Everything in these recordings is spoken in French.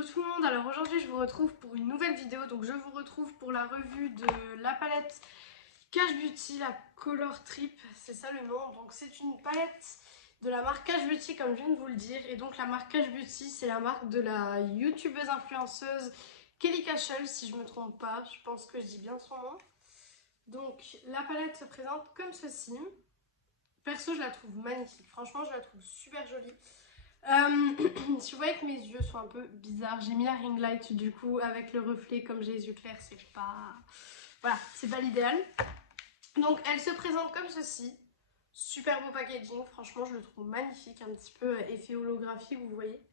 Hello tout le monde, alors aujourd'hui je vous retrouve pour une nouvelle vidéo, donc je vous retrouve pour la revue de la palette Cash Beauty, la Color Trip, c'est ça le nom. Donc c'est une palette de la marque Cash Beauty comme je viens de vous le dire, et donc la marque Cash Beauty c'est la marque de la youtubeuse influenceuse Kelly Cashel si je me trompe pas, je pense que je dis bien son nom. Donc la palette se présente comme ceci. Perso je la trouve magnifique, franchement je la trouve super jolie. Si vous voyez que mes yeux sont un peu bizarres, j'ai mis la ring light du coup avec le reflet, comme j'ai les yeux clairs, c'est pas... Voilà, c'est pas l'idéal. Donc elle se présente comme ceci. Super beau packaging, franchement je le trouve magnifique, un petit peu effet holographique, vous voyez.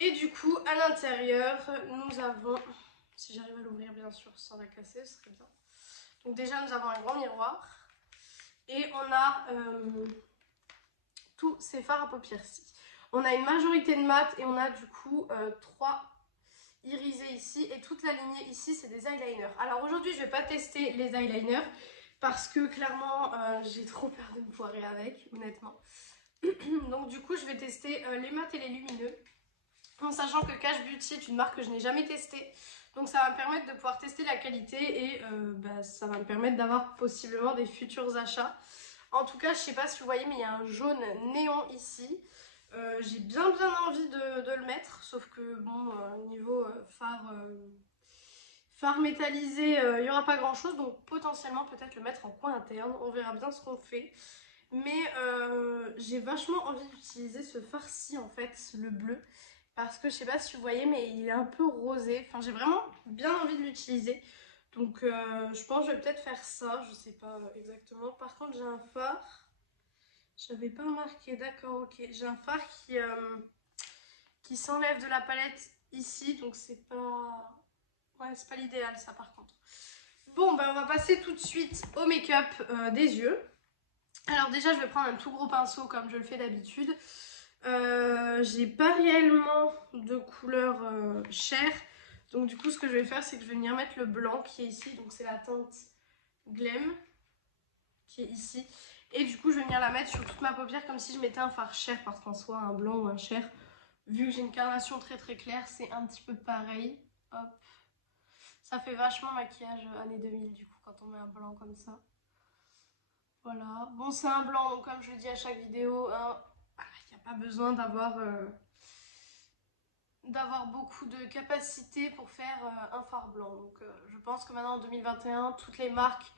Et du coup à l'intérieur nous avons, si j'arrive à l'ouvrir bien sûr sans la casser, ce serait bien. Donc déjà nous avons un grand miroir et on a tous ces fards à paupières-ci. On a une majorité de mat et on a du coup 3 irisés ici et toute la lignée ici c'est des eyeliners. Alors aujourd'hui je vais pas tester les eyeliners parce que clairement j'ai trop peur de me foirer avec, honnêtement. Donc du coup je vais tester les mats et les lumineux, en sachant que Cash Beauty est une marque que je n'ai jamais testée. Donc ça va me permettre de pouvoir tester la qualité et ça va me permettre d'avoir possiblement des futurs achats. En tout cas, je sais pas si vous voyez, mais il y a un jaune néon ici. J'ai bien envie de le mettre, sauf que bon, niveau fard métallisé, il n'y aura pas grand chose, donc potentiellement peut-être le mettre en coin interne, on verra bien ce qu'on fait. Mais j'ai vachement envie d'utiliser ce fard-ci en fait, le bleu, parce que je sais pas si vous voyez, mais il est un peu rosé, enfin j'ai vraiment bien envie de l'utiliser. Donc je pense que je vais peut-être faire ça, je sais pas exactement. Par contre j'ai un fard. J'avais pas remarqué, d'accord, ok. J'ai un fard qui s'enlève de la palette ici, donc c'est pas... Ouais, c'est pas l'idéal ça par contre. Bon, ben on va passer tout de suite au make-up des yeux. Alors déjà, je vais prendre un tout gros pinceau comme je le fais d'habitude. J'ai pas réellement de couleur chair. Donc du coup, ce que je vais faire, c'est que je vais venir mettre le blanc qui est ici. Donc c'est la teinte Glam qui est ici. Et du coup, je vais venir la mettre sur toute ma paupière comme si je mettais un fard chair, parce qu'en soit un blanc ou un chair, vu que j'ai une carnation très claire, c'est un petit peu pareil. Hop. Ça fait vachement maquillage années 2000 du coup quand on met un blanc comme ça. Voilà. Bon, c'est un blanc, donc comme je le dis à chaque vidéo, hein, il n'y a pas besoin d'avoir beaucoup de capacité pour faire un fard blanc. Donc je pense que maintenant en 2021, toutes les marques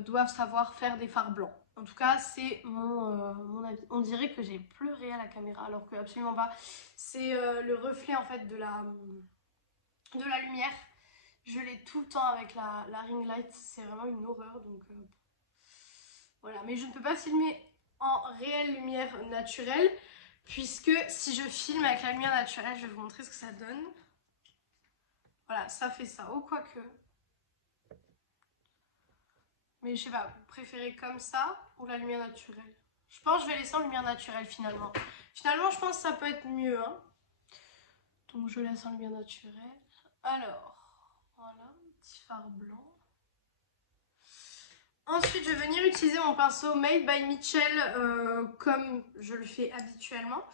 doivent savoir faire des fards blancs. En tout cas, c'est mon avis. On dirait que j'ai pleuré à la caméra, alors que absolument pas. C'est le reflet en fait de la lumière. Je l'ai tout le temps avec la ring light. C'est vraiment une horreur. Donc voilà. Mais je ne peux pas filmer en réelle lumière naturelle, puisque si je filme avec la lumière naturelle, je vais vous montrer ce que ça donne. Voilà, ça fait ça. Oh, quoique. Mais je sais pas, vous préférez comme ça ou la lumière naturelle? Je pense que je vais laisser en lumière naturelle finalement. Finalement, je pense que ça peut être mieux. Hein. Donc je laisse en lumière naturelle. Alors, voilà, petit fard blanc. Ensuite, je vais venir utiliser mon pinceau Made by Mitchell comme je le fais habituellement.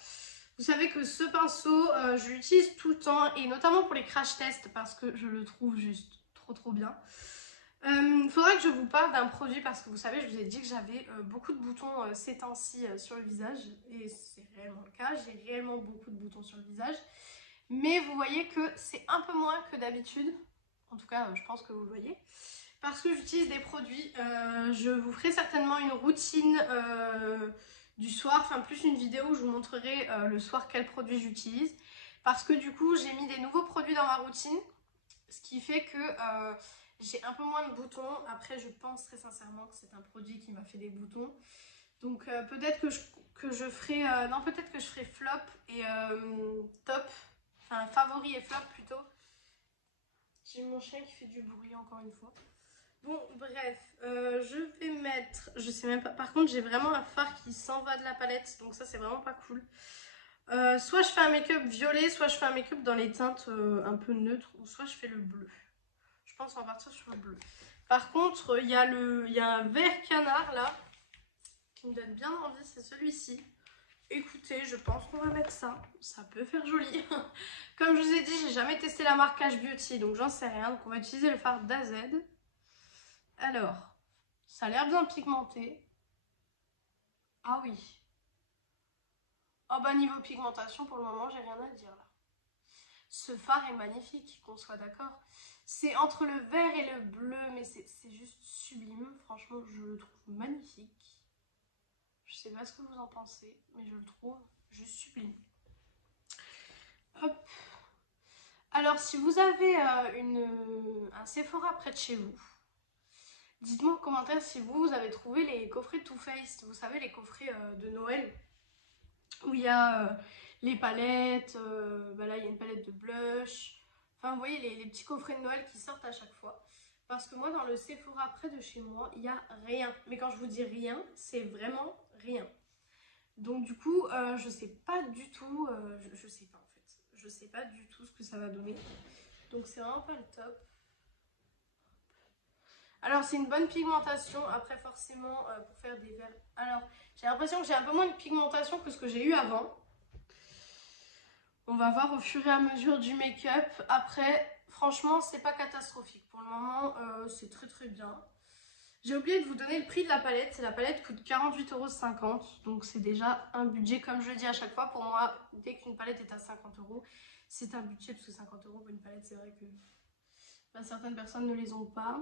Vous savez que ce pinceau, je l'utilise tout le temps et notamment pour les crash tests parce que je le trouve juste trop bien. Il faudra que je vous parle d'un produit parce que vous savez, je vous ai dit que j'avais beaucoup de boutons ces temps-ci sur le visage et c'est réellement le cas, j'ai réellement beaucoup de boutons sur le visage, mais vous voyez que c'est un peu moins que d'habitude, en tout cas je pense que vous le voyez, parce que j'utilise des produits. Je vous ferai certainement une routine du soir, enfin plus une vidéo où je vous montrerai le soir quel produit j'utilise, parce que du coup j'ai mis des nouveaux produits dans ma routine, ce qui fait que j'ai un peu moins de boutons. Après, je pense très sincèrement que c'est un produit qui m'a fait des boutons. Donc peut-être que je ferai... non, peut-être que je ferai flop et top. Enfin, favori et flop plutôt. J'ai mon chien qui fait du bruit encore une fois. Bon, bref, je vais mettre... Je sais même pas... Par contre, j'ai vraiment un fard qui s'en va de la palette. Donc ça, c'est vraiment pas cool. Soit je fais un make-up violet, soit je fais un make-up dans les teintes un peu neutres, ou soit je fais le bleu. Je pense qu'on va partir sur le bleu. Par contre, il y a un vert canard là qui me donne bien envie, c'est celui-ci. Écoutez, je pense qu'on va mettre ça. Ça peut faire joli. Comme je vous ai dit, j'ai jamais testé la marque Cash Beauty, donc j'en sais rien. Donc on va utiliser le fard d'AZ. Alors, ça a l'air bien pigmenté. Ah oui. Ah bah niveau pigmentation, pour le moment, j'ai rien à dire là. Ce fard est magnifique, qu'on soit d'accord. C'est entre le vert et le bleu, mais c'est juste sublime. Franchement, je le trouve magnifique. Je sais pas ce que vous en pensez, mais je le trouve juste sublime. Hop. Alors, si vous avez un Sephora près de chez vous, dites-moi en commentaire si vous avez trouvé les coffrets Too Faced. Vous savez, les coffrets de Noël, où il y a les palettes, bah là il y a une palette de blush. Enfin, vous voyez les petits coffrets de Noël qui sortent à chaque fois. Parce que moi, dans le Sephora près de chez moi, il n'y a rien. Mais quand je vous dis rien, c'est vraiment rien. Donc du coup, je sais pas du tout, je sais pas en fait. Je sais pas du tout ce que ça va donner. Donc c'est vraiment pas le top. Alors c'est une bonne pigmentation, après forcément pour faire des verres. Alors j'ai l'impression que j'ai un peu moins de pigmentation que ce que j'ai eu avant. On va voir au fur et à mesure du make-up. Après, franchement, c'est pas catastrophique. Pour le moment, c'est très très bien. J'ai oublié de vous donner le prix de la palette. La palette coûte 48,50 €. Donc c'est déjà un budget, comme je le dis à chaque fois. Pour moi, dès qu'une palette est à 50 €, c'est un budget. Parce que 50 € pour une palette, c'est vrai que bah, certaines personnes ne les ont pas.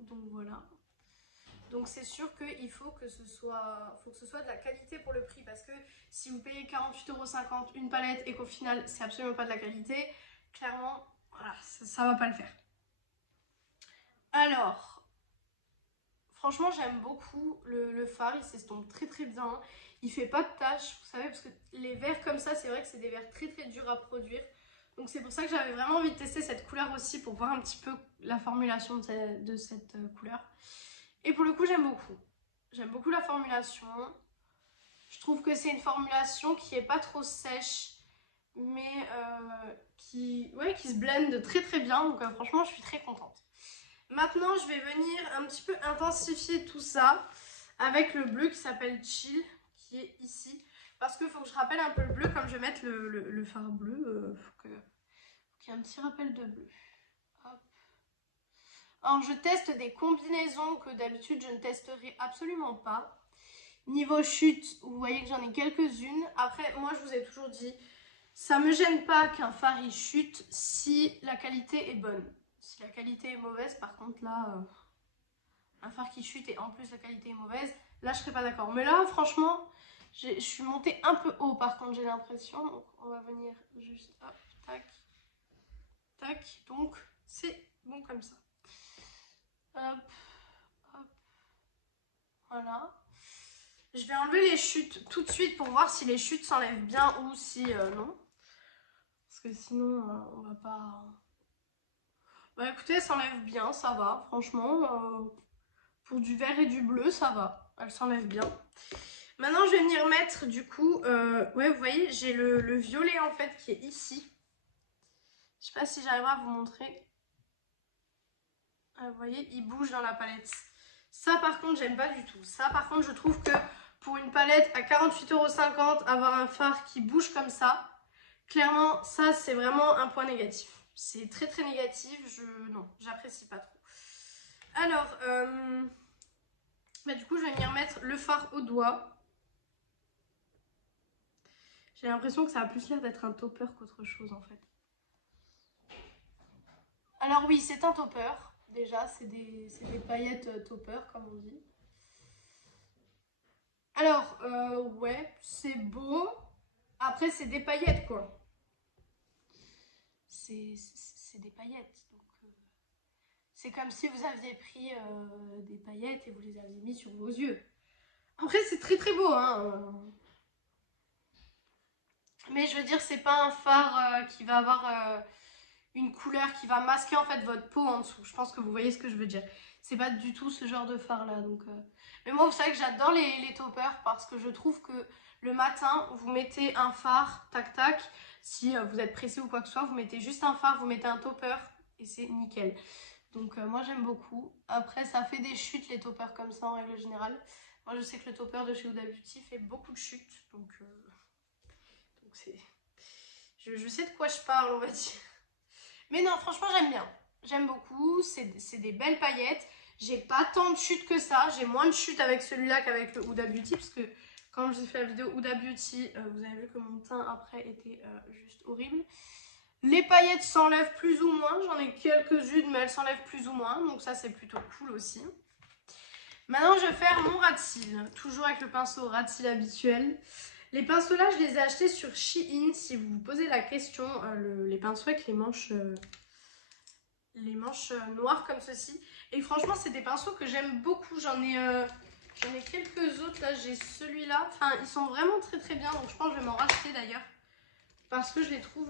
Donc voilà. Donc c'est sûr qu'il faut que ce soit de la qualité pour le prix. Parce que si vous payez 48,50 € une palette et qu'au final, c'est absolument pas de la qualité, clairement, voilà, ça va pas le faire. Alors... Franchement, j'aime beaucoup le fard, il s'estompe très très bien. Il fait pas de taches, vous savez, parce que les verres comme ça, c'est vrai que c'est des verres très très durs à produire. Donc c'est pour ça que j'avais vraiment envie de tester cette couleur aussi pour voir un petit peu la formulation de cette couleur. Et pour le coup, j'aime beaucoup. J'aime beaucoup la formulation. Je trouve que c'est une formulation qui est pas trop sèche, mais ouais, qui se blende très très bien. Donc franchement, je suis très contente. Maintenant, je vais venir un petit peu intensifier tout ça avec le bleu qui s'appelle Chill, qui est ici. Parce qu'il faut que je rappelle un peu le bleu, comme je vais mettre le fard bleu, faut qu'il y ait un petit rappel de bleu. Hop. Alors, je teste des combinaisons que d'habitude je ne testerai absolument pas. Niveau chute, vous voyez que j'en ai quelques-unes. Après, moi, je vous ai toujours dit, ça me gêne pas qu'un fard y chute si la qualité est bonne. Si la qualité est mauvaise, par contre, là, un fard qui chute et en plus la qualité est mauvaise, là, je serais pas d'accord. Mais là, franchement, je suis montée un peu haut, par contre, j'ai l'impression. Donc, on va venir juste, hop, tac, tac. Donc, c'est bon comme ça. Hop, hop, voilà. Je vais enlever les chutes tout de suite pour voir si les chutes s'enlèvent bien ou si non. Parce que sinon, on va pas... Bah écoutez, elles s'enlèvent bien, ça va, franchement. Pour du vert et du bleu, ça va. Elles s'enlèvent bien. Maintenant, je vais venir mettre du coup... ouais, vous voyez, j'ai le violet en fait qui est ici. Je sais pas si j'arriverai à vous montrer. Vous voyez, il bouge dans la palette. Ça, par contre, j'aime pas du tout. Ça, par contre, je trouve que pour une palette à 48,50 €, avoir un fard qui bouge comme ça, clairement, ça, c'est vraiment un point négatif. C'est très très négatif. Non, j'apprécie pas trop. Alors, bah, du coup, je vais venir mettre le fard au doigt. J'ai l'impression que ça a plus l'air d'être un topper qu'autre chose en fait. Alors oui, c'est un topper. Déjà, c'est des paillettes topper comme on dit. Alors, ouais, c'est beau. Après, c'est des paillettes quoi. C'est des paillettes. Donc, c'est comme si vous aviez pris des paillettes et vous les aviez mis sur vos yeux. Après, c'est très très beau, hein. Mais je veux dire, c'est pas un fard qui va avoir une couleur qui va masquer en fait votre peau en dessous. Je pense que vous voyez ce que je veux dire. C'est pas du tout ce genre de fard là. Donc, mais moi, vous savez que j'adore les toppers parce que je trouve que le matin, vous mettez un fard, tac tac. Si vous êtes pressé ou quoi que ce soit, vous mettez juste un fard, vous mettez un topper et c'est nickel. Donc moi, j'aime beaucoup. Après, ça fait des chutes les toppers comme ça en règle générale. Moi je sais que le topper de chez Huda Beauty fait beaucoup de chutes, donc c'est... Je sais de quoi je parle, on va dire. Mais non, franchement j'aime bien. J'aime beaucoup, c'est des belles paillettes. J'ai pas tant de chutes que ça, j'ai moins de chutes avec celui-là qu'avec le Huda Beauty, parce que quand j'ai fait la vidéo Huda Beauty, vous avez vu que mon teint après était juste horrible. Les paillettes s'enlèvent plus ou moins, j'en ai quelques-unes mais elles s'enlèvent plus ou moins, donc ça c'est plutôt cool aussi. Maintenant je vais faire mon ras de cils, toujours avec le pinceau ras de cils habituel. Les pinceaux là je les ai achetés sur Shein, si vous vous posez la question, les pinceaux avec les manches noires comme ceci. Et franchement c'est des pinceaux que j'aime beaucoup, j'en ai quelques autres là, j'ai celui-là, enfin ils sont vraiment très très bien, donc je pense que je vais m'en racheter d'ailleurs. Parce que je les trouve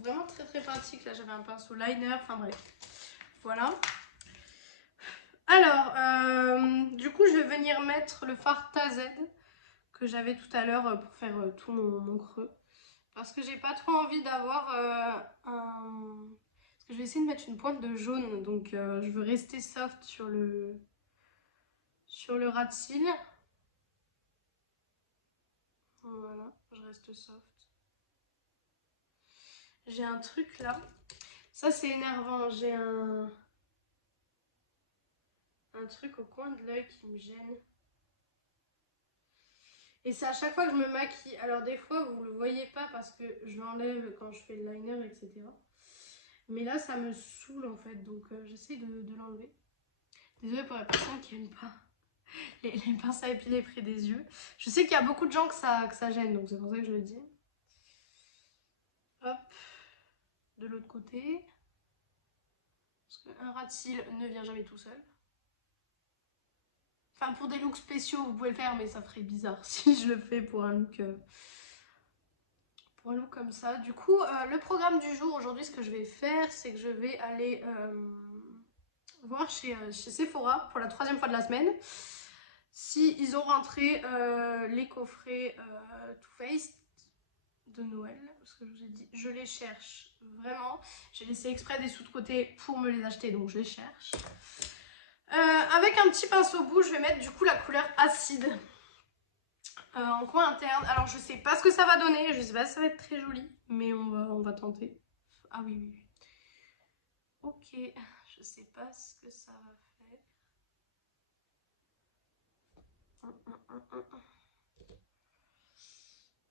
vraiment très très pratiques. Là j'avais un pinceau liner, enfin bref, voilà. Alors, du coup je vais venir mettre le fard TAZ que j'avais tout à l'heure pour faire tout mon creux. Parce que j'ai pas trop envie d'avoir un... Parce que je vais essayer de mettre une pointe de jaune, donc je veux rester soft sur le ras de cils. Voilà, je reste soft. J'ai un truc là, ça c'est énervant, j'ai un truc au coin de l'œil qui me gêne. Et c'est à chaque fois que je me maquille. Alors des fois vous le voyez pas parce que je l'enlève quand je fais le liner, etc. Mais là ça me saoule en fait, donc j'essaie de l'enlever. Désolée pour la personne qui aime pas les pinces à épiler près des yeux. Je sais qu'il y a beaucoup de gens que ça gêne, donc c'est pour ça que je le dis. Hop, de l'autre côté. Parce qu'un ras de cils ne vient jamais tout seul. Enfin, pour des looks spéciaux, vous pouvez le faire, mais ça ferait bizarre si je le fais pour un look comme ça. Du coup, le programme du jour, aujourd'hui, ce que je vais faire, c'est que je vais aller voir chez Sephora pour la 3e fois de la semaine si ils ont rentré les coffrets Too Faced de Noël. Parce que je vous ai dit, je les cherche vraiment. J'ai laissé exprès des sous de côté pour me les acheter, donc je les cherche. Avec un petit pinceau bout, je vais mettre du coup la couleur acide en coin interne. Alors je sais pas ce que ça va donner, je sais pas si ça va être très joli, mais on va tenter. Ah oui, oui, oui. Ok, je sais pas ce que ça va faire.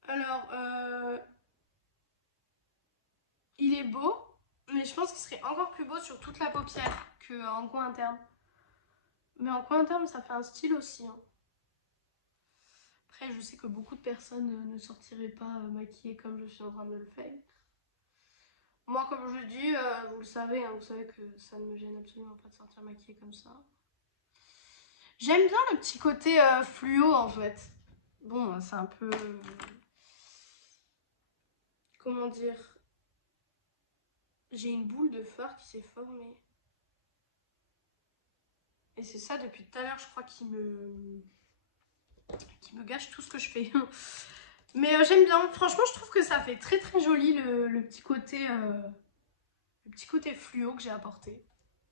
Alors, il est beau, mais je pense qu'il serait encore plus beau sur toute la paupière qu'en coin interne. Mais en coin interne, ça fait un style aussi. Hein. Après, je sais que beaucoup de personnes ne sortiraient pas maquillées comme je suis en train de le faire. Moi, comme je dis, vous le savez, hein, vous savez que ça ne me gêne absolument pas de sortir maquillée comme ça. J'aime bien le petit côté fluo en fait. Bon, c'est un peu... comment dire? J'ai une boule de fard qui s'est formée. Et c'est ça depuis tout à l'heure, je crois, qui me gâche tout ce que je fais. Mais j'aime bien. Franchement, je trouve que ça fait très très joli le petit côté fluo que j'ai apporté.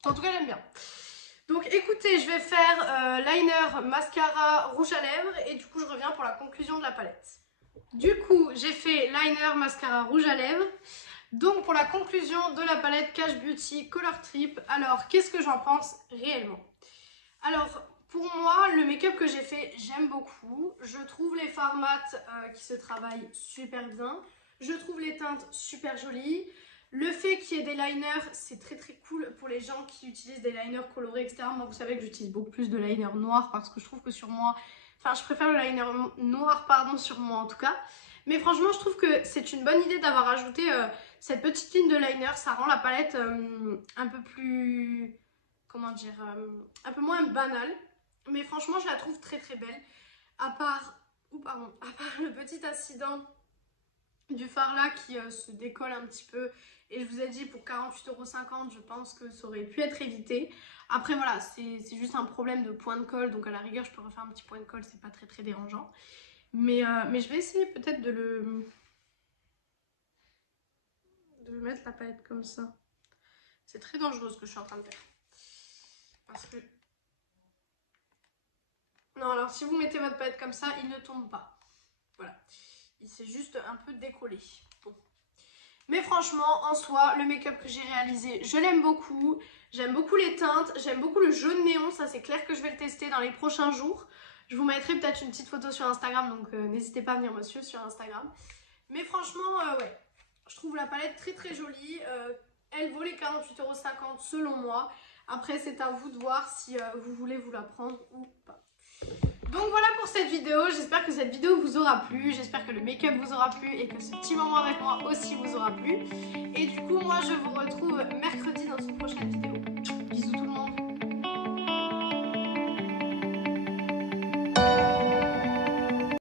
En tout cas, j'aime bien. Donc écoutez, je vais faire liner, mascara, rouge à lèvres et du coup je reviens pour la conclusion de la palette. Du coup, j'ai fait liner, mascara, rouge à lèvres. Donc pour la conclusion de la palette Cash Beauty Color Trip, alors qu'est-ce que j'en pense réellement? Alors pour moi, le make-up que j'ai fait, j'aime beaucoup. Je trouve les fards mat qui se travaillent super bien. Je trouve les teintes super jolies. Le fait qu'il y ait des liners, c'est très très cool pour les gens qui utilisent des liners colorés, etc. Moi, vous savez que j'utilise beaucoup plus de liner noir parce que je trouve que sur moi... Enfin, je préfère le liner noir, pardon, sur moi en tout cas. Mais franchement, je trouve que c'est une bonne idée d'avoir ajouté cette petite ligne de liner. Ça rend la palette un peu plus... comment dire, un peu moins banale. Mais franchement, je la trouve très très belle. À part le petit incident du fard là qui se décolle un petit peu. Et je vous ai dit, pour 48,50 €, je pense que ça aurait pu être évité. Après voilà, c'est juste un problème de point de colle. Donc à la rigueur, je peux refaire un petit point de colle, c'est pas très très dérangeant. Mais je vais essayer peut-être de le mettre la palette comme ça. C'est très dangereux ce que je suis en train de faire. Parce que Non, alors si vous mettez votre palette comme ça, il ne tombe pas. Voilà. Il s'est juste un peu décollé. Bon. Mais franchement, en soi, le make-up que j'ai réalisé, je l'aime beaucoup. J'aime beaucoup les teintes, j'aime beaucoup le jaune néon. Ça, c'est clair que je vais le tester dans les prochains jours. Je vous mettrai peut-être une petite photo sur Instagram, donc n'hésitez pas à venir me suivre sur Instagram. Mais franchement, ouais, je trouve la palette très très jolie. Elle vaut les 48,50 € selon moi. Après, c'est à vous de voir si vous voulez vous la prendre ou pas. Donc voilà pour cette vidéo, j'espère que cette vidéo vous aura plu, j'espère que le make-up vous aura plu et que ce petit moment avec moi aussi vous aura plu. Et du coup, moi je vous retrouve mercredi dans une prochaine vidéo.